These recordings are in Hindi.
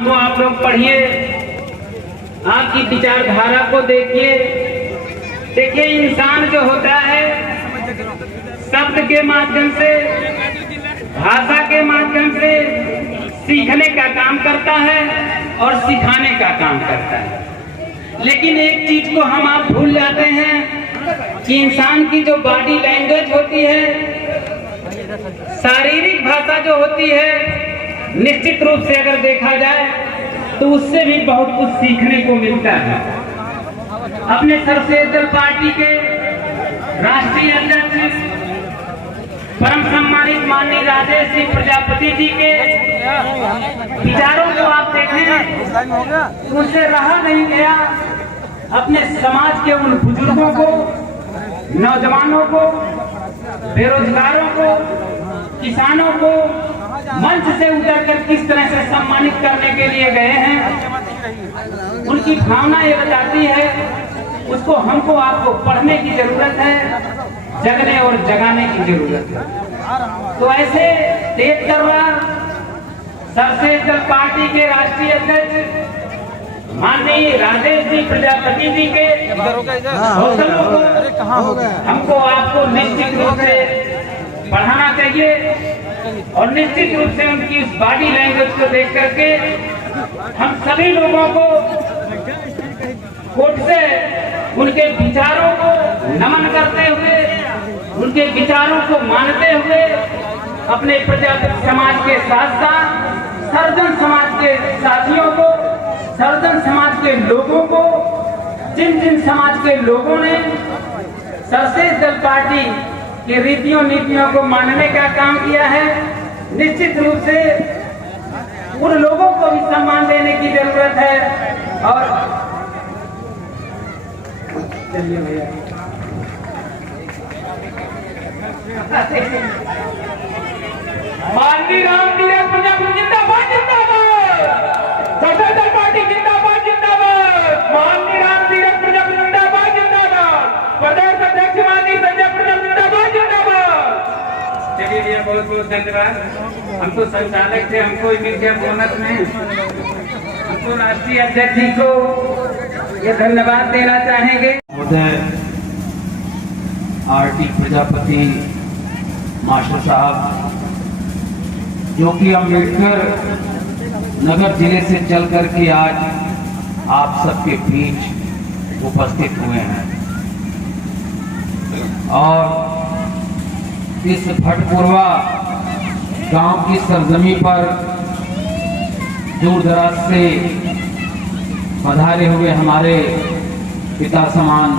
वो आप लोग पढ़िए, आपकी विचारधारा को देखिए। देखिए, इंसान जो होता है शब्द के माध्यम से, भाषा के माध्यम से सीखने का काम करता है और सिखाने का काम करता है। लेकिन एक चीज को हम आप भूल जाते हैं कि इंसान की जो बॉडी लैंग्वेज होती है, शारीरिक भाषा जो होती है, निश्चित रूप से अगर देखा जाए तो उससे भी बहुत कुछ सीखने को मिलता है। अपने सर्वश्रेष्ठ दल पार्टी के राष्ट्रीय अध्यक्ष परम सम्मानित माननीय राजेश जी प्रजापति जी के विचारों को आप देखें, उनसे रहा नहीं गया अपने समाज के उन बुजुर्गों को, नौजवानों को, बेरोजगारों को, किसानों को मंच से उतरकर किस तरह से सम्मानित करने के लिए गए हैं। उनकी भावना ये बताती है, उसको हमको आपको पढ़ने की जरूरत है, जगने और जगाने की जरूरत है। तो ऐसे तेज तर्रा सर्वश्रेष्ठ दल पार्टी के राष्ट्रीय अध्यक्ष माननीय राजेश जी प्रजापति जी के हौसलों को हमको आपको निश्चित रूप से बढ़ाना चाहिए और निश्चित रूप से उनकी इस बॉडी लैंग्वेज को देख करके हम सभी लोगों को कोर्ट से उनके विचारों को नमन करते हुए, उनके विचारों को मानते हुए अपने प्रजापति समाज के साथ साथ सर्वजन समाज के साथियों को, सर्वजन समाज के लोगों को, जिन जिन समाज के लोगों ने सर्वश्रेष्ठ दल पार्टी के रीतियों नीतियों को मानने का काम किया है, निश्चित रूप से उन लोगों को भी सम्मान देने की जरूरत है। और चलिए भैया, माननीय रामधीरज प्रजापति जिंदाबाद, जिंदाबाद। सर्वश्रेष्ठ दल पार्टी जिंदाबाद, जिंदाबाद। माननीय रामधीरज प्रजापति जिंदाबाद, जिंदाबाद। प्रदेश अध्यक्ष माननीय संजय प्रजापति जिंदाबाद, जिंदाबाद। चलिए भैया, बहुत बहुत धन्यवाद। हमको संचालक थे, हमको मिल गया बोनस में। हमको राष्ट्रीय अध्यक्ष जी को ये धन्यवाद देना चाहेंगे। आरटी प्रजापति मास्टर साहब, जो कि अम्बेडकर नगर जिले से चल करके आज आप सबके बीच उपस्थित हुए हैं और इस भटपुरवा गांव की सरजमी पर दूर दराज से पधारे हुए हमारे पिता समान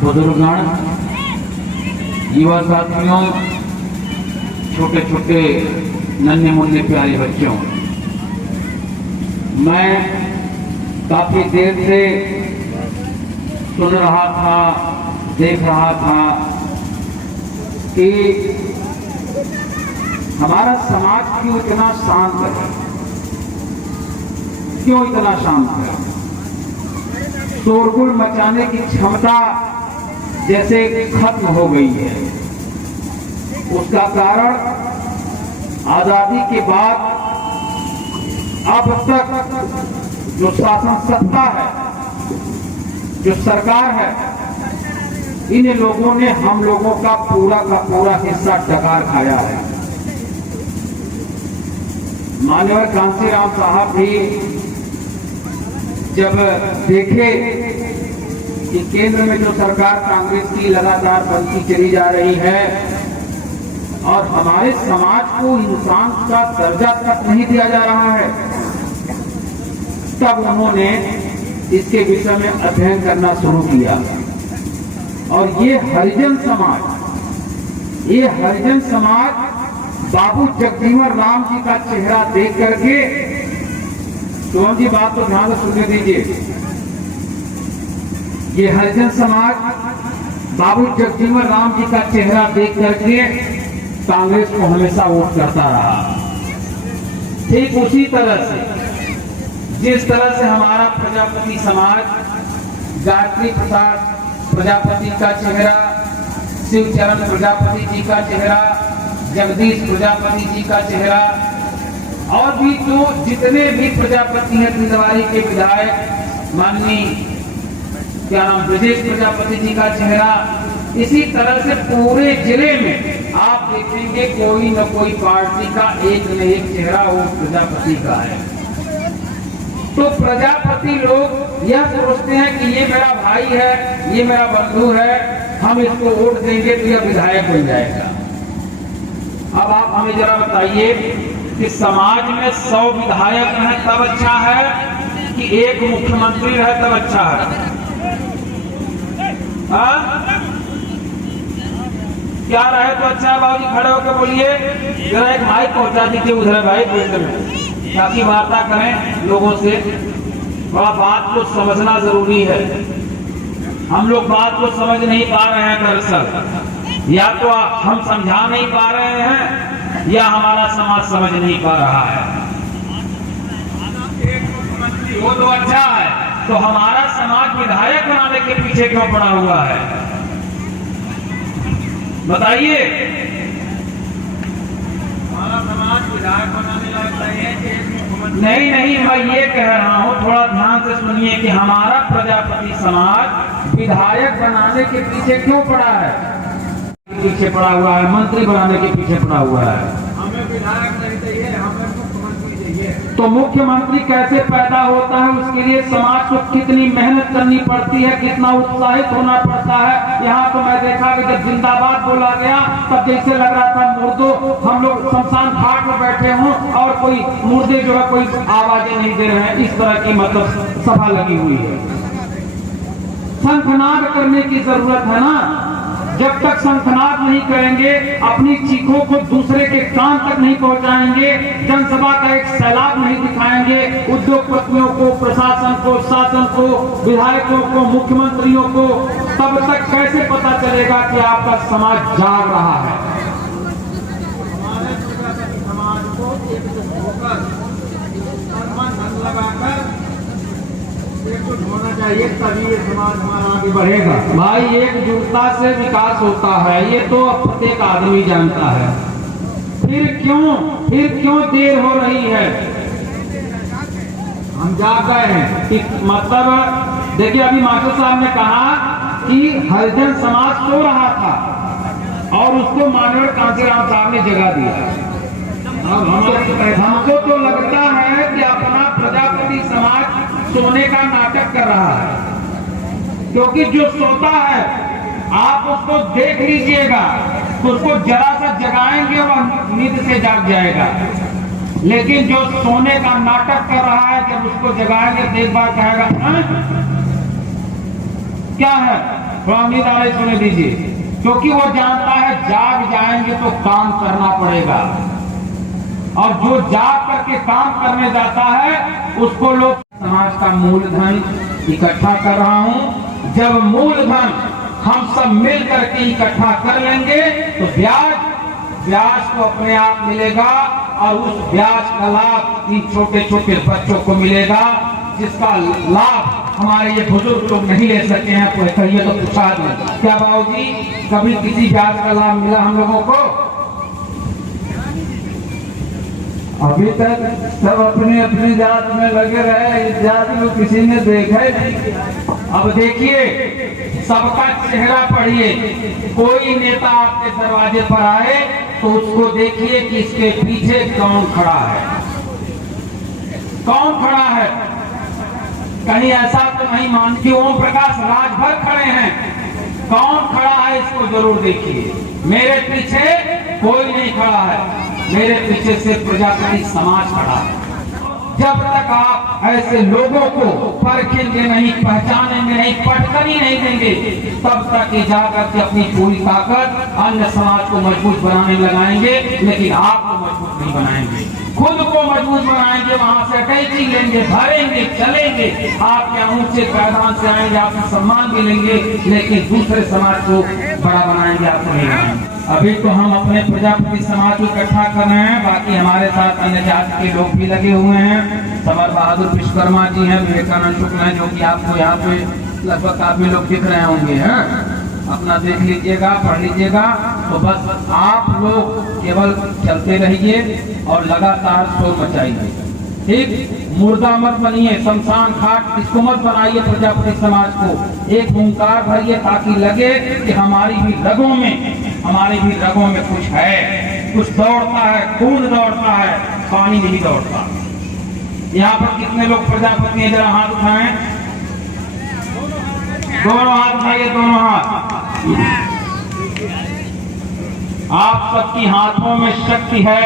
बुजुर्गगण, युवा साथियों, छोटे छोटे नन्हे मुन्ने प्यारे बच्चों, मैं काफी देर से सुन रहा था, देख रहा था कि हमारा समाज क्यों इतना शांत है, क्यों इतना शांत है। शोरगुल मचाने की क्षमता जैसे खत्म हो गई है। उसका कारण आजादी के बाद अब तक जो शासन सत्ता है, जो सरकार है, इन लोगों ने हम लोगों का पूरा हिस्सा डकार खाया है। माननीय कांसीराम साहब भी जब देखे कि केंद्र में जो सरकार कांग्रेस की लगातार बनती चली जा रही है और हमारे समाज को इंसान का दर्जा तक नहीं दिया जा रहा है, तब उन्होंने इसके विषय में अध्ययन करना शुरू किया। और ये हरिजन समाज बाबू जगजीवन राम जी का चेहरा देख करके, शिवम जी बात तो ध्यान से सुनने दीजिए, ये हरिजन समाज बाबू जगजीवन राम जी का चेहरा देख करके कांग्रेस को हमेशा वोट करता रहा। ठीक उसी तरह से जिस तरह से हमारा प्रजापति समाज गायत्री प्रसाद प्रजापति का चेहरा, शिवचरण प्रजापति जी का चेहरा, जगदीश प्रजापति जी का चेहरा, और भी जो जितने भी प्रजापति हैं तिलवारी के विधायक माननीय क्या नाम ब्रजेश प्रजापति जी का चेहरा, इसी तरह से पूरे जिले में आप देखेंगे कोई न कोई पार्टी का एक न एक चेहरा वो प्रजापति का है। तो प्रजापति लोग यह सोचते हैं कि ये मेरा भाई है, ये मेरा बंधु है, हम इसको वोट देंगे तो यह विधायक बन जाएगा। अब आप हमें जरा बताइए कि समाज में 100 विधायक रहे तब अच्छा है कि एक मुख्यमंत्री रहे तब अच्छा है? क्या रहे तो अच्छा है? बाबूजी खड़े होकर बोलिए, जरा एक माइक पहुंचा दीजिए उधर भाई फील्ड में, ताकि वार्ता करें लोगों से। थोड़ा बात को समझना जरूरी है। हम लोग बात को समझ नहीं पा रहे हैं दरअसल, या तो हम समझा नहीं पा रहे हैं या हमारा समाज समझ नहीं पा रहा है। एक मुख्यमंत्री हो तो अच्छा है, तो हमारा समाज विधायक बनाने के पीछे क्यों पड़ा हुआ है? बताइए। हमारा समाज विधायक बनाने लगता है कि नहीं, मैं ये कह रहा हूँ, थोड़ा ध्यान से सुनिए कि हमारा प्रजापति समाज विधायक बनाने के पीछे क्यों पड़ा है? पीछे पड़ा हुआ है, मंत्री बनाने के पीछे पड़ा हुआ है। हमें विधायक नहीं चाहिए, हमें मुख्यमंत्री चाहिए। तो मुख्यमंत्री कैसे पैदा होता है, उसके लिए समाज को कितनी मेहनत करनी पड़ती है, कितना उत्साहित होना पड़ता है। यहाँ तो मैं देखा कि जब जिंदाबाद बोला गया तब जैसे लग रहा था मुर्दों हम लोग शमशान घाट में बैठे हों और कोई मुर्दे जो है कोई आवाजें नहीं दे रहे हैं, इस तरह की मतलब सभा लगी हुई है। शंखनाद करने की जरूरत है ना। जब तक शंखनाद नहीं करेंगे, अपनी चीखों को दूसरे के कान तक नहीं पहुंचाएंगे, जनसभा का एक सैलाब नहीं दिखाएंगे, उद्योगपतियों को, प्रशासन को, शासन को, विधायकों को, मुख्यमंत्रियों को, तब तक कैसे पता चलेगा कि आपका समाज जाग रहा है? समाज को लगाकर एकजुट होना चाहिए, तभी ये समाज हमारा आगे बढ़ेगा। भाई एकजुटता से विकास होता है, ये तो प्रत्येक आदमी जानता है। फिर क्यों देर हो रही है? हम जाग गए हैं। मतलब देखिए, अभी मास्टर साहब ने कहा कि हरिजन समाज सो रहा था और उसको माननीय कांशीराम साहब ने जगा दिया। हमको तो लगता है कि अपना प्रजापति समाज सोने का नाटक कर रहा है, क्योंकि जो सोता है आप उसको देख लीजिएगा, उसको जरा सा जगाएंगे और नींद से जाग जाएगा। लेकिन जो सोने का नाटक कर रहा है, जब उसको जगाएंगे तो एक बार कहेगा क्या है, थोड़ा नींद आ रही सुने दीजिए, क्योंकि वो जानता है जाग जाएंगे तो काम करना पड़ेगा। और जो जाग करके काम करने जाता है उसको लोग समाज का मूलधन इकट्ठा कर रहा हूं। जब मूलधन हम सब मिल करके इकट्ठा कर लेंगे तो ब्याज को अपने आप मिलेगा और उस ब्याज का लाभ इन छोटे छोटे बच्चों को मिलेगा, जिसका लाभ हमारे ये बुजुर्ग लोग नहीं ले सके हैं। तो कहिए तो पूछा दें, क्या बाबूजी कभी किसी ब्याज का लाभ मिला हम लोगों को? अभी तक सब अपनी अपनी जात में लगे रहे, इस जात को किसी ने देखा ही नहीं। अब देखिए, सबका चेहरा पढ़िए। कोई नेता आपके दरवाजे पर आए तो उसको देखिए कि इसके पीछे कौन खड़ा है, कौन खड़ा है। कहीं ऐसा तो नहीं मान कि ओम प्रकाश राजभर खड़े हैं, कौन खड़ा है इसको जरूर देखिए। मेरे पीछे कोई नहीं खड़ा है, मेरे पीछे से प्रजापति समाज खड़ा है। जब तक आप ऐसे लोगों को परखेंगे नहीं, पहचानेंगे नहीं, पटकनी नहीं देंगे, तब तक ये जाकर के अपनी पूरी ताकत अन्य समाज को मजबूत बनाने लगाएंगे, लेकिन आपको मजबूत नहीं बनाएंगे। खुद को मजबूत बनाएंगे, वहां से अटैची लेंगे, भरेंगे, चलेंगे, आपके ऊंचे पैदान से आएंगे, आपसे सम्मान भी लेंगे, लेकिन दूसरे समाज को बड़ा बनाएंगे, आपको नहीं बनाएंगे। अभी तो हम अपने प्रजापति समाज को इकट्ठा कर रहे हैं, बाकी हमारे साथ अन्य जाति के लोग भी लगे हुए हैं। समर बहादुर विश्वकर्मा जी हैं, विवेकानंद शुक्ल हैं, जो कि आपको यहाँ पे लगभग काफी लोग दिख रहे होंगे हैं। अपना देख लीजिएगा, पढ़ लीजिएगा। तो बस आप लोग केवल चलते रहिए और लगातार शोर मचाइए, ठीक। मुर्दा मत बनिए, शमशान घाट इसको मत बनाइए। प्रजापति समाज को एक हुंकार भरिए ताकि लगे कि हमारी भी रगों में कुछ है, कुछ दौड़ता है, खून दौड़ता है, पानी नहीं दौड़ता। यहाँ पर कितने लोग प्रजापति हैं? जरा हाथ उठाएं, दोनों हाथ उठाइए, दोनों हाथ। आप सबकी हाथों में शक्ति है,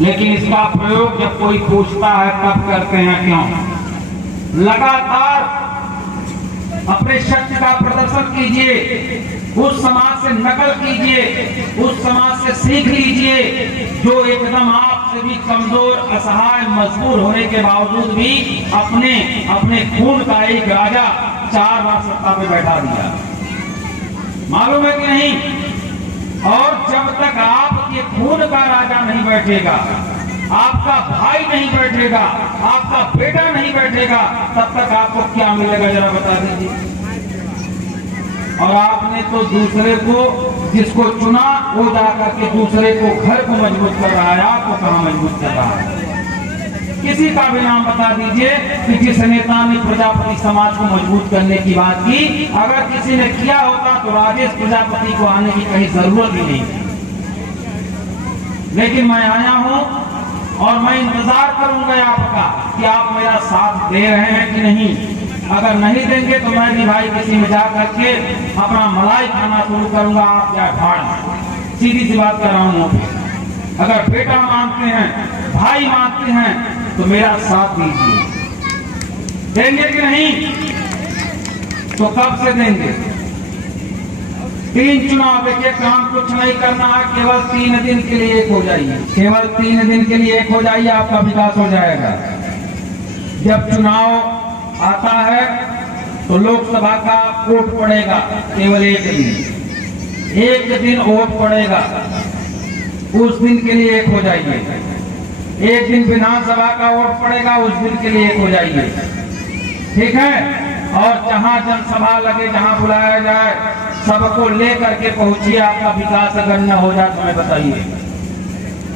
लेकिन इसका प्रयोग जब कोई पूछता है तब करते हैं। क्यों? लगातार अपने शक्ति का प्रदर्शन कीजिए, उस समाज से नकल कीजिए, उस समाज से सीख लीजिए जो एकदम आपसे भी कमजोर, असहाय, मजबूर होने के बावजूद भी अपने खून का एक राजा 4 बार सत्ता पे बैठा दिया। मालूम है कि नहीं? और जब तक आपके खून का राजा नहीं बैठेगा, आपका भाई नहीं बैठेगा, आपका बेटा नहीं बैठेगा, तब तक आपको क्या मिलेगा जरा बता दीजिए। और आपने तो दूसरे को, जिसको चुना वो जाकर के दूसरे को, घर को मजबूत कर रहा है, आपको कहां मजबूत कर रहा है? किसी का भी नाम बता दीजिए कि जिस नेता ने प्रजापति समाज को मजबूत करने की बात की। अगर किसी ने किया होता तो राजेश प्रजापति को आने की कहीं जरूरत ही नहीं। लेकिन मैं आया हूं और मैं इंतजार करूंगा आपका कि आप मेरा साथ दे रहे हैं कि नहीं। अगर नहीं देंगे तो मैं भी भाई किसी में जा करके अपना मलाई खाना शुरू करूंगा, आप जाए भाड़। सीधी सी बात कर रहा हूं। अगर बेटा मांगते हैं, भाई मांगते हैं तो मेरा साथ दीजिए। देंगे कि नहीं? तो कब से देंगे? 3 चुनाव देखिए, काम कुछ नहीं करना है, केवल 3 दिन के लिए एक हो जाइए, केवल 3 दिन के लिए एक हो जाइए, आपका विकास हो जाएगा। जब चुनाव आता है तो लोकसभा का वोट पड़ेगा, केवल 1 दिन वोट पड़ेगा, उस दिन के लिए एक हो जाइए। 1 दिन विधानसभा का वोट पड़ेगा, उस दिन के लिए एक हो जाइए, ठीक है। और जहां जनसभा लगे, जहां बुलाया जाए, सबको लेकर के पहुंचिए। आपका विकास अगर न हो जाए तो हमें बताइए।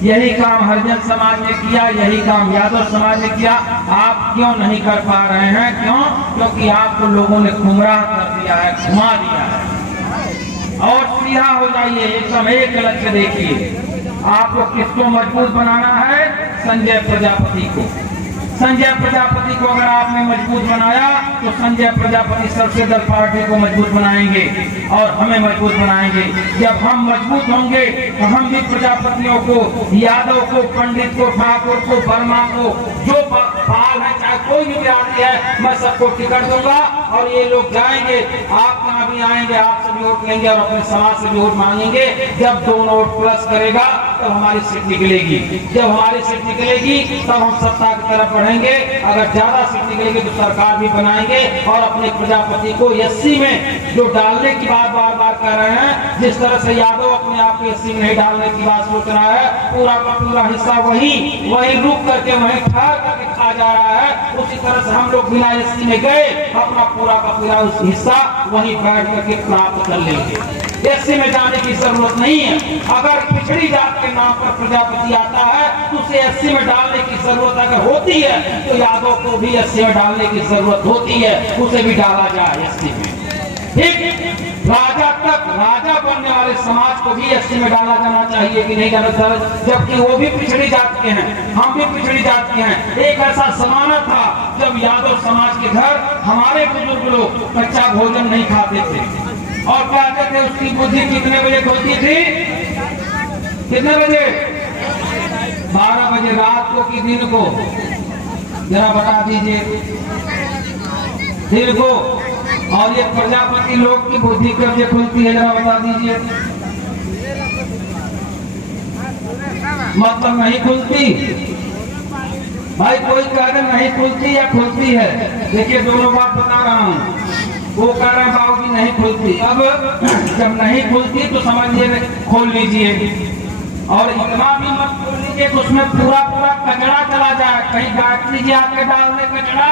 यही काम हरिजन समाज ने किया, यही काम यादव समाज ने किया। आप क्यों नहीं कर पा रहे हैं? क्यों? क्योंकि आपको लोगों ने गुमराह कर दिया है, घुमा दिया है। और सीधा हो जाइए, एकदम एक लक्ष्य देखिए। आपको किसको मजबूत बनाना है? संजय प्रजापति को। संजय प्रजापति को अगर आपने मजबूत बनाया तो संजय प्रजापति सबसे दल पार्टी को मजबूत बनाएंगे और हमें मजबूत बनाएंगे। जब हम मजबूत होंगे तो हम भी प्रजापतियों को, यादव को, पंडित को, ठाकुर को, वर्मा को, जो पाल है, चाहे कोई भी जाति है, मैं सबको टिकट दूंगा और ये लोग जाएंगे, आप कहाँ भी आएंगे, आपसे भी वोट लेंगे और अपने समाज से भी वोट मांगेंगे। जब दोनों वोट प्लस करेगा तब हमारी सीट निकलेगी। जब हमारी सीट निकलेगी तब हम सत्ता की तरफ बढ़ेंगे। अगर ज्यादा सीट निकलेगी तो सरकार भी बनाएंगे और अपने प्रजापति को 80 में जो डालने की बात बार बार कर रहे हैं, जिस तरह से यादव अपने आप को 80 में नहीं डालने की बात सोच रहा है, पूरा का पूरा हिस्सा वही रुक करके, वही ठहर करके खा जा रहा है, उसी तरह से हम लोग बिना 80 में गए अपना पूरा का पूरा उस हिस्सा वहीं बैठ करके प्राप्त कर लेंगे। 80 में जाने की जरूरत नहीं है। अगर पिछड़ी जात के नाम पर प्रजापति आता है तो उसे 80 में डालने की जरूरत अगर होती है तो यादव को भी 80 में डालने की जरूरत होती है, उसे भी डाला जाए 80 में, ठीक। राजा तक, राजा बनने वाले समाज को भी 80 में डाला जाना चाहिए कि नहीं जाना चाहिए, जबकि वो भी पिछड़ी जात के हैं, हम भी पिछड़ी जात के हैं। एक ऐसा जमाना था जब यादव समाज के घर हमारे बुजुर्ग लोग कच्चा भोजन नहीं खाते थे और कहते थे उसकी बुद्धि कितने बजे खुलती थी? कितने बजे? 12 बजे रात को कि दिन को? जरा बता दीजिए, दिन को। और ये प्रजापति लोग की बुद्धि कब बजे खुलती है, जरा बता दीजिए। मतलब नहीं खुलती भाई, कोई कह नहीं खुलती या खुलती है। देखिए दोनों बात बता रहा हूँ। वो कह रहे हैं बाबूजी नहीं खुलती। अब जब नहीं खुलती तो समझिए खोल लीजिए, और इतना भी मत खोल लीजिए कि उसमें पूरा पूरा कचरा चला जाए। कहीं गांठ लीजिए आके डाल दे कचरा,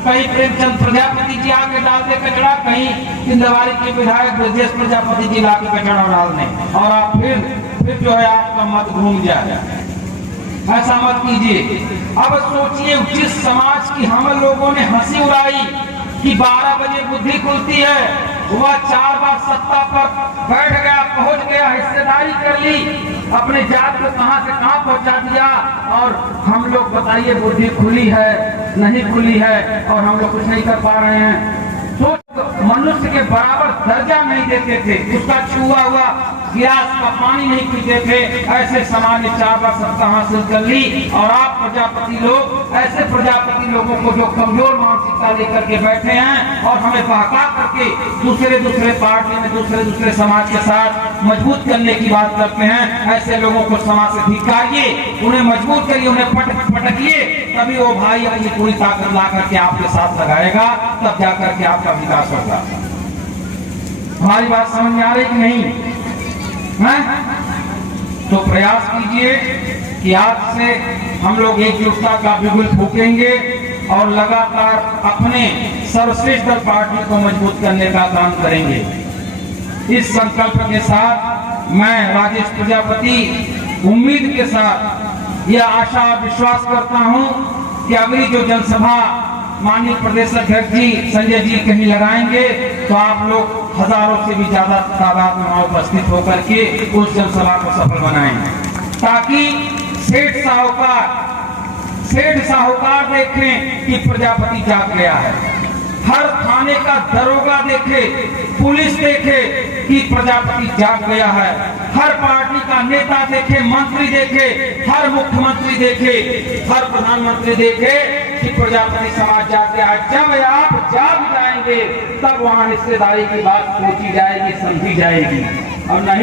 कहीं प्रेमचंद प्रजापति जी आके डाल दे कचरा, कहीं इंदवारी के विधायक ब्रजेश प्रजापति जी लाके कचरा डाल दें और आप फिर जो है आपका मत घूम जाए। ऐसा मत कीजिए। अब सोचिए जिस समाज की हम लोगों ने हंसी उड़ाई कि 12 बजे बुद्धि खुलती है, वह 4 बार सत्ता पर बैठ गया, पहुंच गया, हिस्सेदारी कर ली, अपने जात को कहां से कहां पहुंचा दिया। और हम लोग बताइए बुद्धि खुली है नहीं खुली है, और हम लोग कुछ नहीं कर पा रहे हैं। तो मनुष्य के बराबर दर्जा नहीं देते थे, उसका छुआ हुआ गिलास का पानी नहीं पीते थे। ऐसे समाज ने 4 बार सत्ता हासिल कर ली। और आप प्रजापति लोग, ऐसे प्रजापति लोगों को जो कमजोर मानसिकता लेकर के बैठे हैं और हमें बहका करके दूसरे पार्टी में दूसरे समाज के साथ मजबूत करने की बात करते हैं, ऐसे लोगों को समाज से धिक्कारिए, उन्हें मजबूत करिए, उन्हें पटकिए, तभी वो भाई अपनी पूरी ताकत ला करके आपके साथ लगाएगा, तब जाकर के आपका विकास होगा। हमारी बात समझ में आ रही कि नहीं है? तो प्रयास कीजिए कि आज से हम लोग एकजुटता का बिगुल फूकेंगे और लगातार अपने सर्वश्रेष्ठ दल पार्टी को मजबूत करने का काम करेंगे। इस संकल्प के साथ मैं राजेश प्रजापति उम्मीद के साथ यह आशा और विश्वास करता हूं कि अगली जो जनसभा माननीय प्रदेश अध्यक्ष जी संजय जी कहीं लगाएंगे तो आप लोग हजारों से भी ज्यादा तादाद में उपस्थित होकर के उस जनसभा को सफल बनाएंगे, ताकि सेठ साहूकार देखें कि प्रजापति जाग गया है, हर थाने का दरोगा देखे, पुलिस देखे कि प्रजापति जाग गया है, हर पार्टी का नेता देखे, मंत्री देखे, हर मुख्यमंत्री देखे, हर प्रधानमंत्री देखे कि प्रजापति समाज जाग गया है। जब आप जाग जाएंगे तब वहां हिस्सेदारी की बात सोची जाएगी, समझी जाएगी, और नहीं